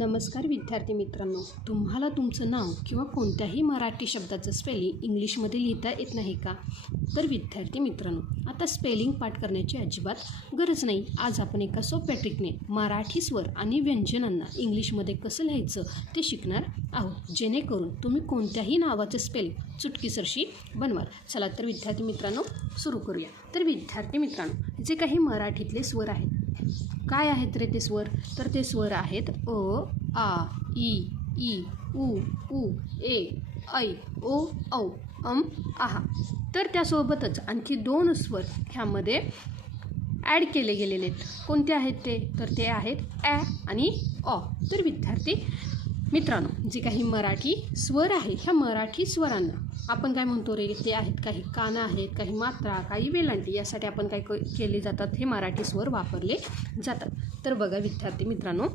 नमस्कार विद्यार्थी मित्रांनो, तुम्हाला तुमचं नाव किंवा कोणत्याही मराठी शब्दाचं स्पेलिंग इंग्लिशमध्ये लिहिता येत नाही का? तर विद्यार्थी मित्रांनो, आता स्पेलिंग पाठ करण्याची अजिबात गरज नाही. आज आपण एका सोप्या ट्रिकने मराठी स्वर आणि व्यंजनांना इंग्लिशमध्ये कसं लिहायचं ते शिकणार आहोत, जेणेकरून तुम्ही कोणत्याही नावाचं स्पेलिंग चुटकीसरशी बनवाल. चला तर विद्यार्थी मित्रांनो सुरू करूया. तर विद्यार्थी मित्रांनो, जे काही मराठीतले स्वर आहेत, काय आहेत रे ते स्वर? तर ते स्वर आहेत अ, आ, ई, उ, ए, ऐ, ओ, औ, आहा. तर त्यासोबतच आणखी 2 स्वर ह्यामध्ये ॲड केले गेलेले आहेत. कोणते आहेत ते? तर ते आहेत ॲ आणि ऑ. तर विद्यार्थी मित्रांनो, जे काही मराठी स्वर आहे, ह्या मराठी स्वरांना आपण काय म्हणतो रे? ते आहेत काही काना आहेत, काही मात्रा, काही वेलांटी. यासाठी आपण काय केले जातात? हे मराठी स्वर वापरले जातात. तर बघा विद्यार्थी मित्रांनो,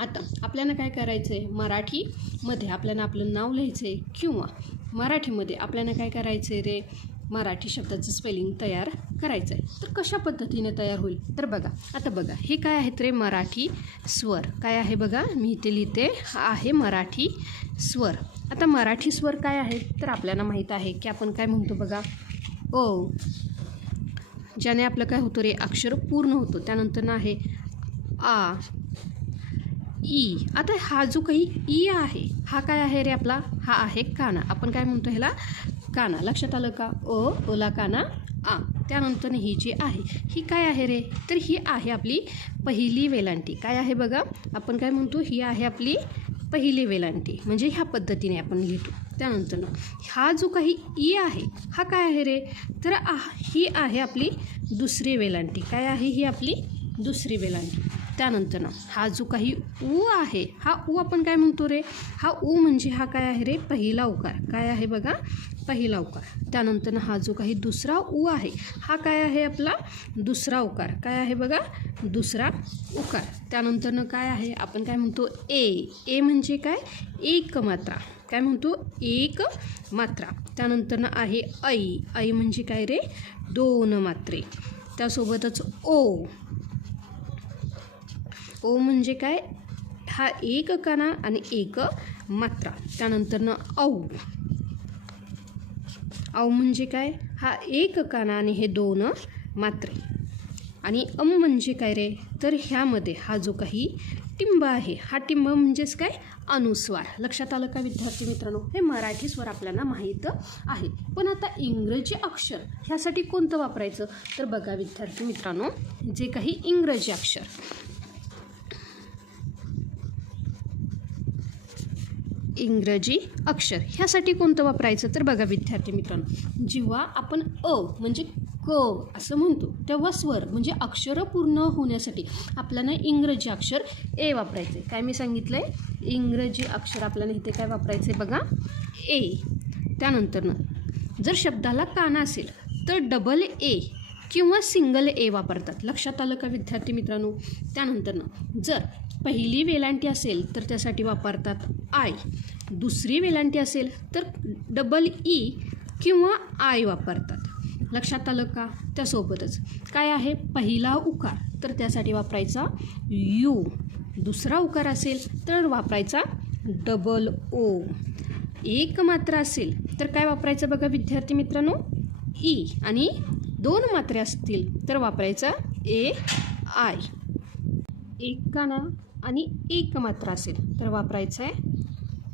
आता आपल्याला काय करायचं आहे? मराठीमध्ये आपल्याला आपलं नाव लिहायचं आहे, किंवा मराठीमध्ये आपल्याला काय करायचं आहे रे? मराठी शब्दाचं स्पेलिंग तयार करायचं आहे. तर कशा पद्धतीने तयार होईल? तर बघा, आता बघा, हे काय आहेत रे? मराठी स्वर. काय आहे बघा, मी इथे लिहिते, हा आहे मराठी स्वर. आता मराठी स्वर काय आहेत? तर आपल्याला माहीत आहे की आपण काय म्हणतो बघा, ओ, ज्याने आपलं काय होतं रे? अक्षर पूर्ण होतो. त्यानंतर ना आहे आ, ई. आता हा जो काही ई आहे, हा काय आहे रे आपला? हा आहे काना. आपण काय म्हणतो ह्याला? काना. लक्षात आलं का? ओला काना आ. त्यानंतर ही जी आहे, ही काय आहे रे? तर ही आहे आपली पहिली वेलांटी. काय आहे बघा, आपण काय म्हणतो? ही आहे आपली पहिली वेलांटी. म्हणजे ह्या पद्धतीने आपण लिहितो. त्यानंतर हा जो काही ई आहे, हा काय आहे रे? तर ही आहे आपली दुसरी वेलांटी. काय आहे? ही आपली दुसरी वेलांटी. त्यानंतर हा जो काही उ आहे, हा उ आपण काय म्हणतो रे? हा उ म्हणजे हा काय आहे रे? पहिला उकार. काय आहे बघा? पहिला उकार. त्यानंतर हा जो काही दुसरा उ आहे, हा काय आहे आपला? दुसरा उकार. काय आहे बघा? दुसरा उकार. त्यानंतर काय आहे? आपण काय म्हणतो? ए. ए म्हणजे काय? एक मात्रा. काय म्हणतो? एक मात्रा. त्यानंतर आहे ऐ. ऐ म्हणजे काय रे? 2 मात्रे. त्यासोबतच ओ. ओ म्हणजे काय? हा एक काना आणि एक मात्रा. त्यानंतर औ. औ म्हणजे काय? हा एक काना आणि हे 2 मात्रे. आणि म्हणजे काय रे? तर ह्यामध्ये हा जो काही टिंब आहे, हा टिंब म्हणजेच काय? अनुस्वार. लक्षात आलं का विद्यार्थी मित्रांनो? हे मराठी स्वर आपल्याला माहीत आहे. पण आता इंग्रजी अक्षर ह्यासाठी कोणतं वापरायचं? तर बघा विद्यार्थी मित्रांनो, जे काही इंग्रजी अक्षर, इंग्रजी अक्षर ह्यासाठी कोणतं वापरायचं? तर बघा विद्यार्थी मित्रांनो, जेव्हा आपण अ म्हणजे क असं म्हणतो, तेव्हा स्वर म्हणजे अक्षरं पूर्ण होण्यासाठी आपल्याला इंग्रजी अक्षर ए वापरायचे. काय मी सांगितलं आहे? इंग्रजी अक्षर आपल्याला इथे काय वापरायचे बघा? ए. त्यानंतर जर शब्दाला काना असेल तर डबल ए किंवा सिंगल ए वापरतात. लक्षात आलं का विद्यार्थी मित्रांनो? त्यानंतर जर पहिली वेलांटी असेल तर त्यासाठी वापरतात आय. दुसरी वेलांटी असेल तर डबल ई किंवा आय वापरतात. लक्षात आलं का? त्यासोबतच काय आहे? पहिला उकार तर त्यासाठी वापरायचा यू. दुसरा उकार असेल तर वापरायचा डबल ओ. एक मात्रा असेल तर काय वापरायचं बघा विद्यार्थी मित्रांनो? ई. आणि 2 मात्रे असतील तर वापरायचा ए आय. एक काना आणि एक मात्रा असेल तर वापरायचा आहे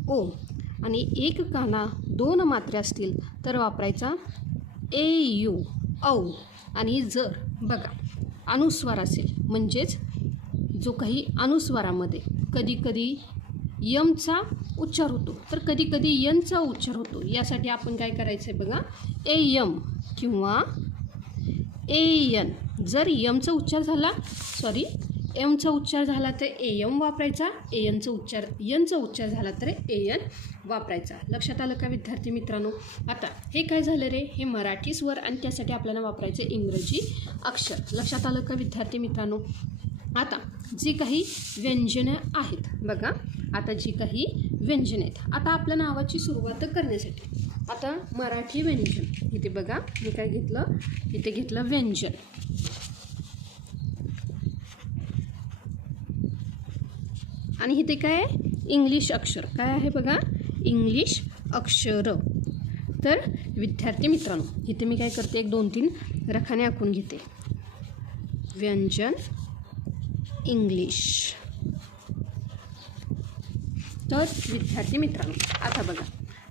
ओ. आणि एक काना 2 मात्रे असतील तर वापरायचा ए यू, औ. आणि जर बघा अनुस्वार असेल, म्हणजेच जो काही अनुस्वारामध्ये कधी कधी यमचा उच्चार होतो तर कधी कधी यनचा उच्चार होतो, यासाठी आपण काय करायचं आहे बघा? ए यम किंवा ए यन. जर यमचा उच्चार झाला, एमचा उच्चार झाला तर ए एम वापरायचा. यनचा उच्चार झाला तर ए एन वापरायचा. लक्षात आलं का विद्यार्थी मित्रांनो? आता हे काय झालं रे? हे मराठी स्वर आणि त्यासाठी आपल्याला वापरायचे इंग्रजी अक्षर. लक्षात आलं का विद्यार्थी मित्रांनो? आता जी काही व्यंजनं आहेत बघा, आता जी काही व्यंजन आहेत, आता आपल्या नावाची सुरुवात करण्यासाठी आता मराठी व्यंजन इथे बघा, मी काय घेतलं? इथे घेतलं व्यंजन. आणि इथे काय आहे इंग्लिश अक्षर काय आहे बघा इंग्लिश अक्षर. तर विद्यार्थी मित्रांनो इथे मी काय करते 1-2-3 रखाने आखून घेते. व्यंजन इंग्लिश. तर विद्यार्थी मित्रांनो आता बघा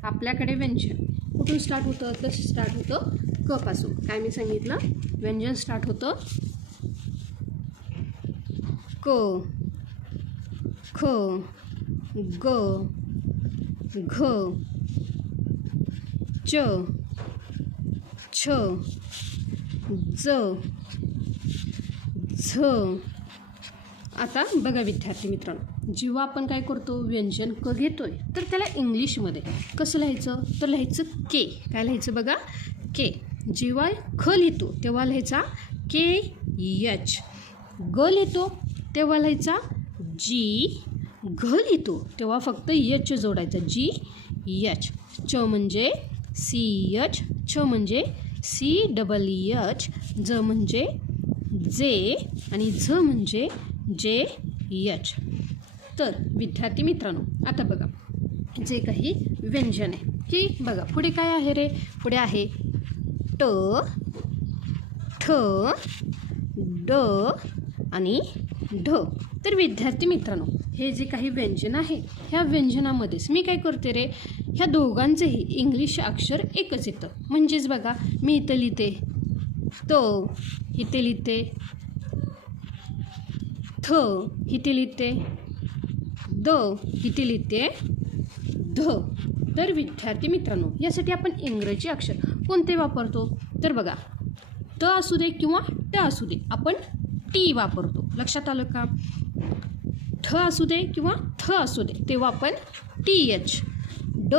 आपल्याकडे व्यंजन कुठून स्टार्ट होतं तर स्टार्ट होतं क पासून. काय मी सांगितलं व्यंजन स्टार्ट होतं क ख ग घ च छ ज झ. आता बघा विद्यार्थी मित्रांनो जेव्हा आपण काय करतो व्यंजन क घेतोय तर त्याला इंग्लिशमध्ये कसं लिहायचं तर लिहायचं के. काय लिहायचं बघा के. जेव्हा ख लिहितो तेव्हा लिहायचा के एच. ग लिहितो तेव्हा लिहायचा जी. घ लिहितो तेव्हा फक्त एच जोडायचा जी एच. च म्हणजे सी एच. छ म्हणजे सी डबल एच. ज म्हणजे जे आणि झ म्हणजे जे एच. तर विद्यार्थी मित्रांनो आता बघा जे काही व्यंजन आहे की बघा पुढे काय आहे रे पुढे आहे ट ठ ड आणि ढ. तर विद्यार्थी मित्रांनो हे जे काही व्यंजन आहे ह्या व्यंजनामध्येच मी काय करते रे ह्या दोघांचेही इंग्लिश अक्षर एकच येतं. म्हणजेच बघा मी इथं लिहिते त इथे लिहिते थ इथे लिहिते द इथे लिहिते ध. तर विद्यार्थी मित्रांनो यासाठी आपण इंग्रजी अक्षर कोणते वापरतो तर बघा त असू दे किंवा ट असू दे आपण टी वापरतो. लक्षात आलं का. ठ असू दे किंवा थ असू दे तेव्हा आपण टी एच. ड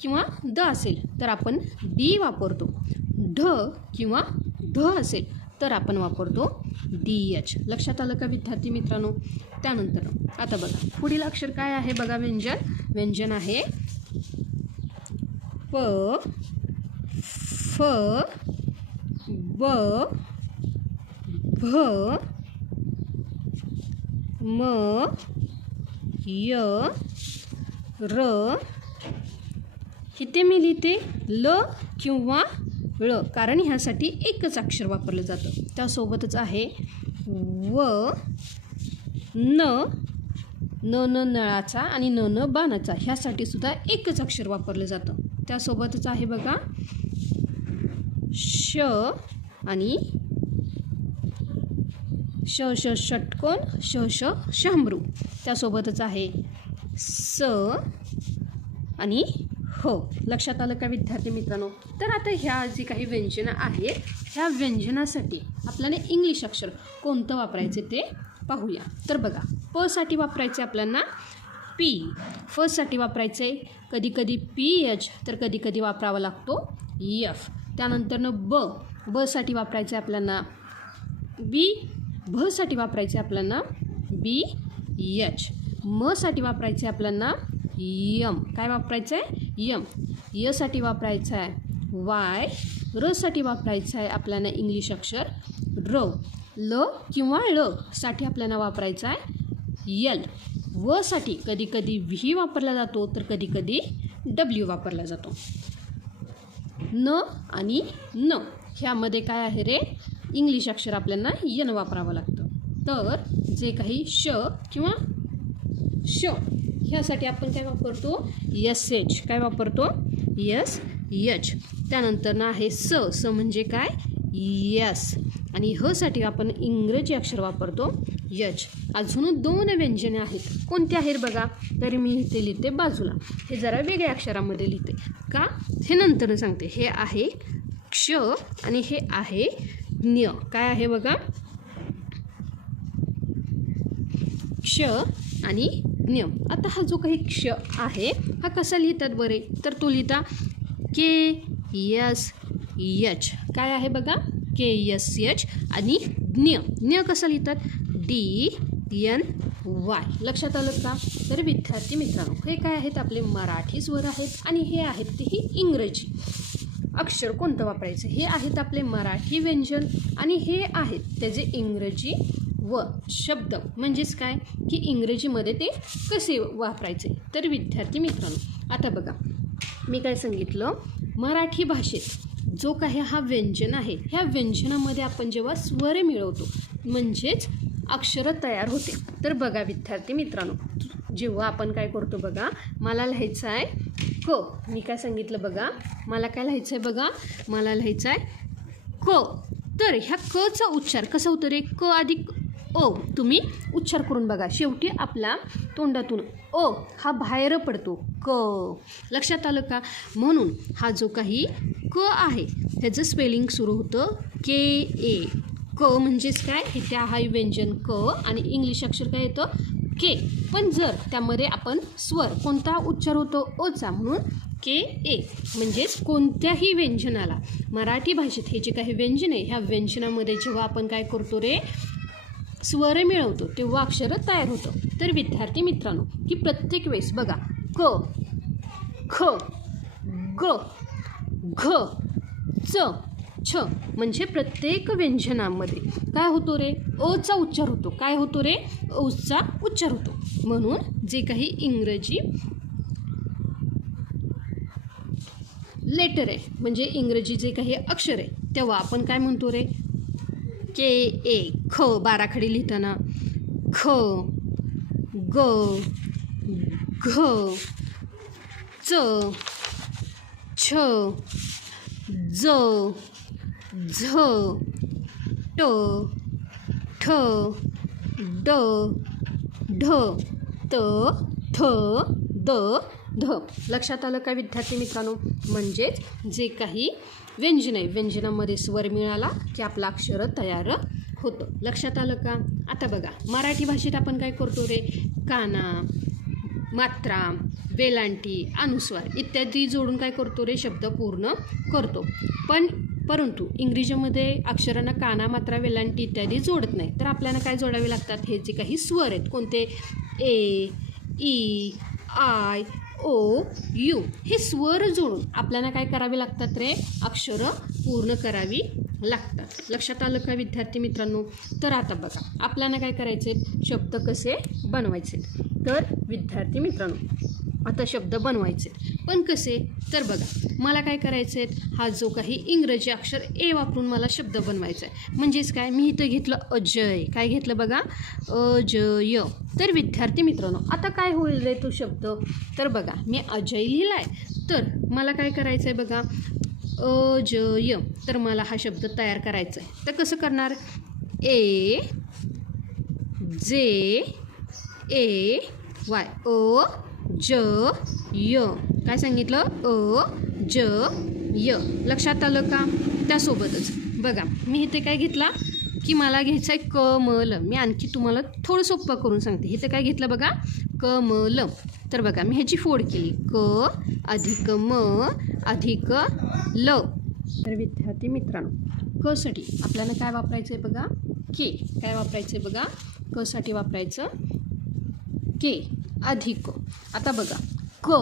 किंवा द असेल तर आपण डी वापरतो. ढ किंवा ध असेल तर आपण वापरतो डी एच. लक्षात आलं का विद्यार्थी मित्रांनो. त्यानंतर आता बघा पुढील अक्षर काय आहे बघा व्यंजन. व्यंजन आहे प फ ब भ म य र. इथे मी लिहिते ल किंवा ळ कारण ह्यासाठी एकच अक्षर वापरलं जातं. त्यासोबतच आहे व न न नळाचा आणि न बाणाचा ह्यासाठी सुद्धा एकच अक्षर वापरलं जातं. त्यासोबतच आहे बघा श आणि श श षटकोन श श शामरू. त्यासोबतच आहे स आणि हो. लक्षात आलं का विद्यार्थी मित्रांनो. तर आता ह्या जी काही व्यंजनं आहेत ह्या व्यंजनासाठी आपल्याला इंग्लिश अक्षर कोणतं वापरायचे ते पाहूया. तर बघा प साठी वापरायचे आपल्याला पी. फ साठी वापरायचे कधी कधी पी एच तर कधी कधी वापरावा लागतो एफ. त्यानंतरनं ब साठी वापरायचे आपल्याला बी. भ साठी वापरायचे आपल्याला बी एच. म साठी वापरायचे आपल्याला यम. काय वापरायचं आहे यम. य साठी वापरायचं आहे वाय. र साठी वापरायचं आहे आपल्याला इंग्लिश अक्षर र. ल किंवा ळ साठी आपल्याला वापरायचं आहे यल. व साठी कधी कधी व्ही वापरला जातो तर कधी कधी डब्ल्यू वापरला जातो. न आणि न ह्यामध्ये काय आहे रे इंग्लिश अक्षर आपल्याला यन वापरावं लागतं. तर जे काही श किंवा श ह्यासाठी आपण काय वापरतो एस एच. काय वापरतो एस एच. त्यानंतर ना आहे स. स म्हणजे काय यस. आणि ह साठी आपण इंग्रजी अक्षर वापरतो एच. अजून 2 व्यंजने आहेत. कोणते आहेत बघा तर मी इथे लिहिते बाजूला. हे जरा वेगळ्या अक्षरामध्ये लिहिते का हे नंतर सांगते. हे आहे क्ष आणि हे आहे ज्ञ. काय आहे बघा क्ष आणि ज्ञ. आता हा जो काही क्ष आहे हा कसा लिहितात बरे तर तो लिहिता के एस एच. काय आहे बघा के एस एच. आणि ज्ञ. ज्ञ कसं लिहितात डी एन वाय. लक्षात आलं का. तर विद्यार्थी मित्रांनो हे काय आहेत आपले मराठी स्वर आहेत आणि हे आहेत तेही इंग्रजी अक्षर. कोणतं वापरायचं हे आहेत आपले मराठी व्यंजन आणि हे आहेत त्याचे इंग्रजी व शब्द म्हणजेच काय की इंग्रजीमध्ये ते कसे वापरायचे. तर विद्यार्थी मित्रांनो आता बघा मी काय सांगितलं, मराठी भाषेत जो काही हा व्यंजन आहे, ह्या व्यंजनामध्ये आपण जेव्हा स्वर मिळवतो म्हणजेच अक्षरं तयार होते. तर बघा विद्यार्थी मित्रांनो, जेव्हा आपण काय करतो बघा, मला लिहायचं आहे क, मी काय सांगितलं बघा, मला काय लिहायचं आहे बघा, मला लिहायचं आहे क. तर ह्या कचा उच्चार कसा होतो रे, क अधिक ओ. तुम्ही उच्चार करून बघा, शेवटी आपला तोंडातून ओ हा बाहेर पडतो, क. लक्षात आलं का. म्हणून हा जो काही क आहे त्याचं स्पेलिंग सुरू होतं के ए. क म्हणजेच काय, हे त्या हा व्यंजन क आणि इंग्लिश अक्षर काय येतं के. पण जर त्यामध्ये आपण स्वर कोणता उच्चार होतो, ओचा, म्हणून के ए. म्हणजेच कोणत्याही व्यंजनाला मराठी भाषेत हे जे काही व्यंजन आहे, ह्या व्यंजनामध्ये जेव्हा आपण काय करतो रे, स्वर मिळवतो तेव्हा अक्षर तयार होतं. तर विद्यार्थी मित्रांनो की प्रत्येक वेळेस बघा क, ख, ग, घ, च, छ म्हणजे प्रत्येक व्यंजनामध्ये काय होतो रे, अचा उच्चार होतो. काय होतो रे, औचा उच्चार होतो. म्हणून जे काही इंग्रजी लेटर आहे म्हणजे इंग्रजी जे काही अक्षर आहे तेव्हा आपण काय म्हणतो रे, के ए. ख बाराखडी लिहिताना ख, ग, घ, च, छ, ज, झ, ट, ठ, ड, ढ, त, थ, द, ध. लक्षात आलं का विद्यार्थी मित्रांनो. म्हणजेच जे काही व्यंजन आहे व्यंजनामध्ये स्वर मिळाला की आपलं अक्षर तयार होतं. लक्षात आलं का. आता बघा मराठी भाषेत आपण काय करतो रे, काना, मात्रा, वेलांटी, अनुस्वार इत्यादी जोडून काय करतो रे, शब्द पूर्ण करतो. परंतु इंग्रजीमध्ये अक्षरांना काना, मात्रा, वेलांटी इत्यादी जोडत नाही. तर आपल्याला काय जोडावे लागतात, हे जे काही स्वर आहेत कोणते, ए, ई, आय, ओ, यू हे स्वर जोडून आपल्याला काय करावे लागतात रे, अक्षरं पूर्ण करावी लागतात. लक्षात आलं का विद्यार्थी मित्रांनो. तर आता बघा आपल्याला काय करायचे, शब्द कसे बनवायचे. तर विद्यार्थी मित्रांनो आता शब्द बनवायचे पण कसे, तर बघा मला काय करायचे आहेत, हा जो काही इंग्रजी अक्षर ए वापरून मला शब्द बनवायचा आहे. म्हणजेच काय, मी इथं घेतलं अजय. काय घेतलं बघा, अजय. तर विद्यार्थी मित्रांनो आता काय होईल रे तो शब्द, तर बघा मी अजय लिहिला आहे. तर मला काय करायचं आहे बघा, अजय. तर मला हा शब्द तयार करायचा आहे. तर कसं करणार, ए जे ए वाय, अ ज य. काय सांगितलं, अ ज य. लक्षात आलं का. त्यासोबतच बघा मी इथे काय घेतला की मला घ्यायचं आहे कमल. मी आणखी तुम्हाला थोडं सोपं करून सांगते. इथं काय घेतलं बघा, कमल. तर बघा मी ह्याची फोड केली, क अधिक म अधिक ल. तर विद्यार्थी मित्रांनो क साठी आपल्याला काय वापरायचं आहे बघा, के. काय वापरायचं आहे बघा, क साठी वापरायचं के अधिक. आता बघा क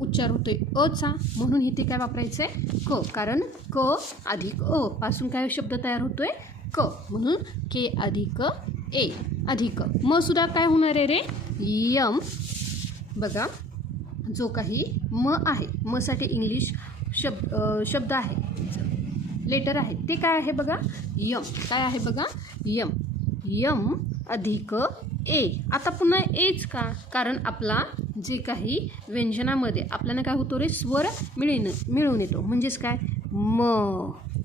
उच्चार होतोय अचा म्हणून इथे काय वापरायचं आहे, क. कारण क अधिक अ पासून काय शब्द तयार होतोय, क. म्हणून के अधिक ए अधिक म सुद्धा काय होणार आहे रे, यम. बघा जो काही म आहे, म साठी इंग्लिश शब्द आहे, लेटर आहे, ते काय आहे बघा, यम. काय आहे बघा, यम. यम अधिक ए. आता पुन्हा एच का, कारण आपला जे काही व्यंजनामध्ये आपल्याला काय होतो रे, स्वर मिळून येतो. म्हणजेच काय, म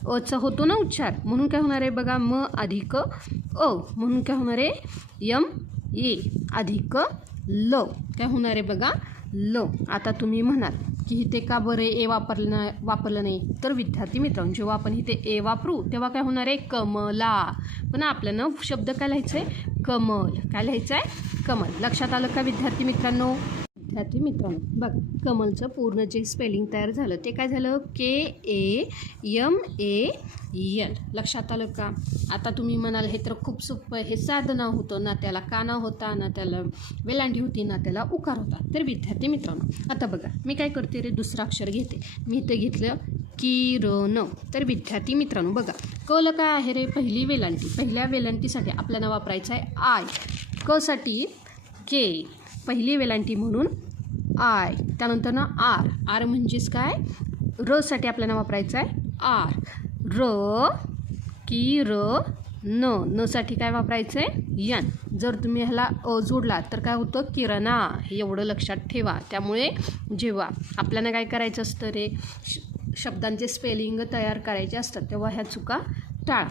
अचा होतो ना उच्चार, म्हणून काय होणार आहे बघा, म अधिक अ. म्हणून काय होणार आहे, यम ए अधिक ल. काय होणार आहे बघा, ल. आता तुम्ही म्हणाल की इथे का बरं ए वापरलं नाही. तर विद्यार्थी मित्रांनो जेव्हा आपण इथे ए वापरू तेव्हा काय होणार आहे, कमला. पण आपल्याला शब्द काय लिहायचं आहे, कमल. काय लिहायचं आहे, कमल. लक्षात आलं का विद्यार्थी मित्रांनो. विद्यार्थी मित्रांनो बघा कमलचं पूर्ण जे स्पेलिंग तयार झालं ते काय झालं, के ए यम ए यल. लक्षात आलं का. आता तुम्ही म्हणाल हे तर खूप सोपं आहे, हे साधं नाव होतं ना, त्याला काना होता ना, त्याला वेलांटी होती ना, त्याला उकार होता. तर विद्यार्थी मित्रांनो आता बघा मी काय करते रे, दुसरं अक्षर घेते. मी इथं घेतलं किरण. तर विद्यार्थी मित्रांनो बघा कला काय आहे रे, पहिली वेलांटी. पहिल्या वेलांटीसाठी आपल्याला वापरायचं आहे आय. क साठी के, पहिली वेलांटी म्हणून आय. त्यानंतर ना आर. आर म्हणजेच काय, र साठी आपल्याला वापरायचं आहे आर. र की र. न साठी काय वापरायचं आहे यन. जर तुम्ही ह्याला अ जोडला तर काय होतं, किरणा. हे एवढं लक्षात ठेवा. त्यामुळे जेव्हा आपल्याला काय करायचं असतं रे, शब्दांचे स्पेलिंग तयार करायचे असतात तेव्हा ह्या चुका टाळा.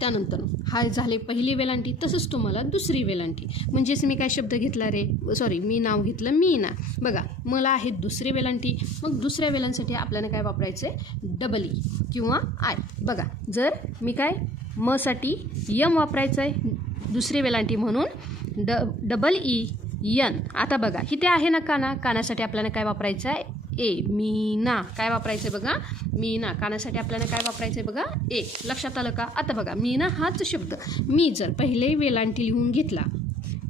त्यानंतर हा झाले पहिली वेलांटी. तसंच तुम्हाला दुसरी वेलांटी, म्हणजेच मी काय शब्द घेतला रे, सॉरी मी नाव घेतलं मीना. बघा मला आहे दुसरी वेलांटी. मग दुसऱ्या वेलांसाठी आपल्याला काय वापरायचं आहे, डबल ई किंवा आय. बघा जर मी काय म साठी यम वापरायचं आहे दुसरी वेलांटी म्हणून डबल ई यन. आता बघा इथे आहे ना काना. कानासाठी आपल्याला काय वापरायचं आहे ए. मीना काय वापरायचं आहे बघा, मीना. कानासाठी आपल्याला काय वापरायचं आहे बघा, ए. लक्षात आलं का. आता बघा मीना हाच शब्द मी जर पहिली वेलांटी लिहून घेतला,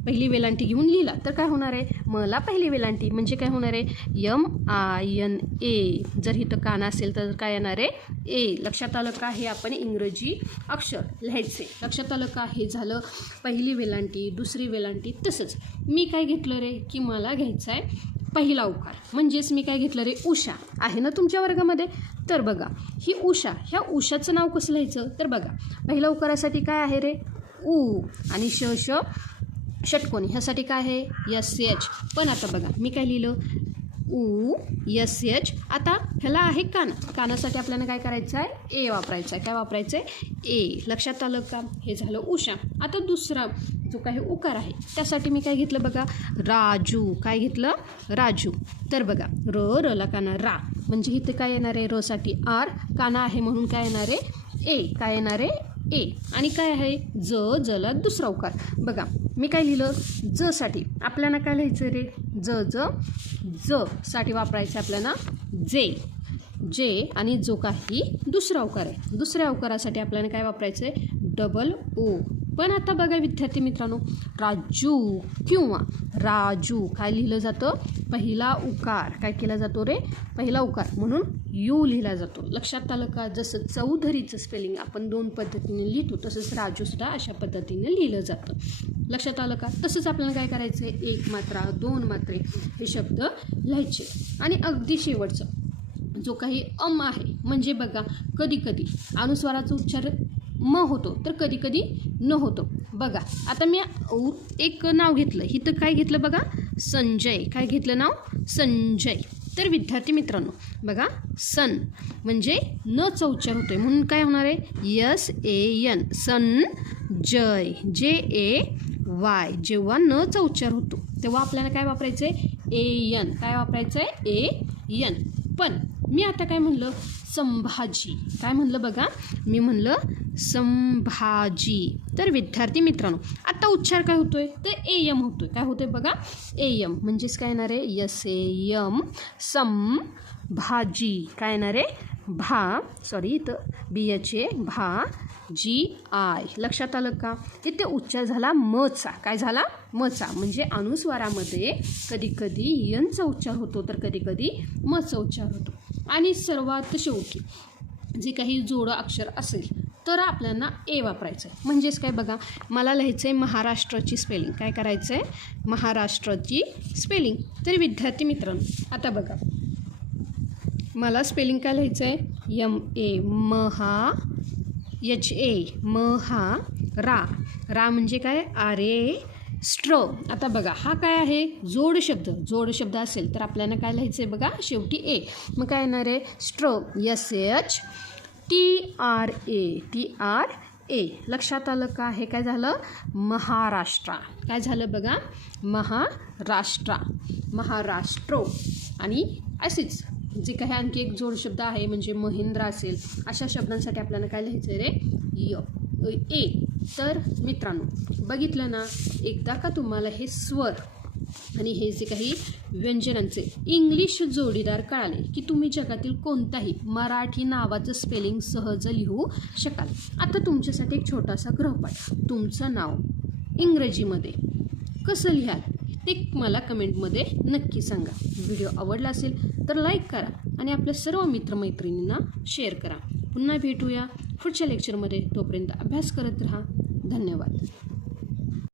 पहिली वेलांटी घेऊन लिहिला तर काय होणार आहे, मला पहिली वेलांटी म्हणजे काय होणार आहे, यम आय एन ए. जर इथं काना असेल तर काय येणार आहे, ए. लक्षात आलं का. हे आपण इंग्रजी अक्षर लिहायचे. लक्षात आलं का. हे झालं पहिली वेलांटी, दुसरी वेलांटी. तसंच मी काय घेतलं रे, की मला घ्यायचं आहे पहिला उकार. म्हणजेच मी काय घेतलं रे, उषा आहे ना तुमच्या वर्गामध्ये. तर बघा ही उषा, ह्या उषाचं नाव कसं लिहायचं, तर बघा पहिल्या उकारासाठी काय आहे रे, उ. आणि श षटकोनी ह्यासाठी काय आहे, यस एच. पण आता बघा मी काय लिहिलं, उ यस एच. आता ह्याला आहे काना. कानासाठी आपल्याला काय करायचं आहे, ए वापरायचं आहे. काय वापरायचं आहे, ए. लक्षात आलं का. हे झालं उषा. आता दुसरा जो काही उकार आहे त्यासाठी मी काय घेतलं बघा, राजू. काय घेतलं, राजू. तर बघा रला काना रा, म्हणजे इथे काय येणार आहे, र साठी आर. काना आहे म्हणून काय येणार आहे, ए. काय येणार आहे, ए. आणि काय आहे, जला दुसरा उकार. बघा मी काय लिहिलं, ज साठी आपल्याला काय लिहायचं रे, ज साठी वापरायचं आपल्याला जे. आणि जो काही दुसरा उकार आहे, दुसऱ्या उकारासाठी आपल्याला काय वापरायचं आहे, डबल ओ. पण आता बघा विद्यार्थी मित्रांनो, राजू किंवा राजू काय लिहिलं जातं, पहिला उकार. काय केला जातो रे, पहिला उकार म्हणून यू लिहिला जातो. लक्षात आलं का. जसं चौधरीचं स्पेलिंग आपण 2 पद्धतीने लिहितो तसंच राजूसुद्धा अशा पद्धतीने लिहिलं जातं. लक्षात आलं का. तसंच आपल्याला काय करायचं आहे, 1 मात्रा 2 मात्रे हे शब्द लिहायचे. आणि अगदी शेवटचं जो काही अम आहे, म्हणजे बघा कधी कधी अनुस्वाराचा उच्चार म होतो तर कधी कधी न होतो. बघा आता मी एक नाव घेतलं, इथं काय घेतलं बघा, संजय. काय घेतलं नाव, संजय. तर विद्यार्थी मित्रांनो बघा, सन म्हणजे न चा उच्चार होतोय म्हणून काय होणार आहे, यस ए एन. सन जय, जे ए वाय. जेव्हा न चा उच्चार होतो तेव्हा आपल्याला काय वापरायचं आहे, ए एन. काय वापरायचं आहे, ए एन. पण मी आता काय म्हणलं, संभाजी. काय म्हणलं बघा, मी म्हणलं संभाजी. तर विद्यार्थी मित्रांनो आता उच्चार काय होतोय, तर ए एम होतोय. काय होतोय बघा, ए एम. म्हणजेच काय येणार आहे, यस ए एम. संभाजी. काय येणार आहे, इथं बी एच ए भा जी आय. लक्षात आलं का. इथे उच्चार झाला मचा. काय झाला, मचा. म्हणजे अनुस्वारामध्ये कधी कधी यनचा उच्चार होतो तर कधी कधी मचा उच्चार होतो. आणि सर्वात शेवटी जे काही जोडं अक्षर असेल तर आपल्याला ए वापरायचं आहे. म्हणजेच काय बघा, मला लिहायचं आहे महाराष्ट्राची स्पेलिंग. काय करायचं आहे, महाराष्ट्राची स्पेलिंग. तर विद्यार्थी मित्रांनो आता बघा मला स्पेलिंग काय लिहायचं आहे, M A Maha, H A महा रा. रा म्हणजे काय, आरे स्ट्र. आता बघा हा काय आहे, जोड शब्द असेल तर आपल्याला काय लिहायचं आहे बघा, शेवटी ए. मग काय येणार आहे, स्ट्र, yes H T R A. लक्षात आलं का. हे काय झालं, महाराष्ट्र. काय झालं बघा, महाराष्ट्र. आणि असेच जे काही आणखी एक जोड शब्द आहे म्हणजे महिंद्रा असेल, अशा शब्दांसाठी आपल्याला काय लिहायचं रे, ए. तर मित्रांनो बघितलं ना, एकदा का तुम्हाला हे स्वर आणि हे जे काही व्यंजनांचे इंग्लिश जोडीदार कळाले की तुम्ही जगातील कोणत्याही मराठी नावाचं स्पेलिंग सहज लिहू शकाल. आता तुमच्यासाठी एक छोटासा गृहपाठ. तुमचं नाव इंग्रजीमध्ये कसं लिहाल ते मला कमेंटमध्ये नक्की सांगा. व्हिडिओ आवडला असेल तर लाईक करा आणि आपल्या सर्व मित्रमैत्रिणींना शेअर करा. पुन्हा भेटूया पुढच्या लेक्चरमध्ये. तोपर्यंत अभ्यास करत राहा. धन्यवाद.